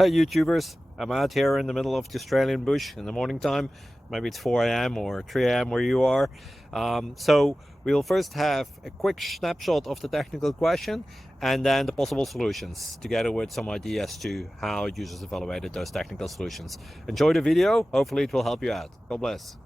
Hey YouTubers, I'm out here in the middle of the Australian bush in the morning time. Maybe it's 4 a.m. or 3 a.m. where you are. So we'll first have a quick snapshot of the technical question and then the possible solutions, together with some ideas to how users evaluated those technical solutions. Enjoy the video, hopefully it will help you out. God bless.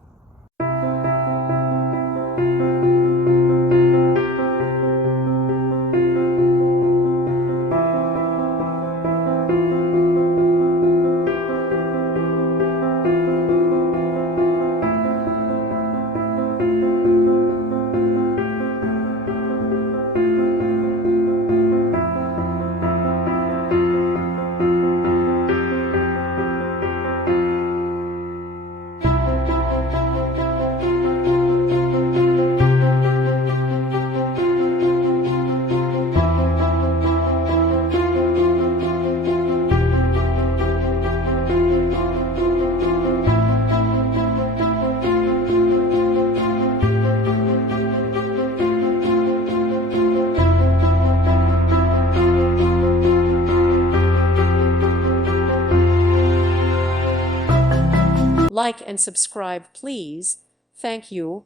Like and subscribe, please. Thank you.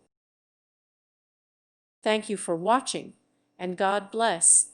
Thank you for watching, and God bless.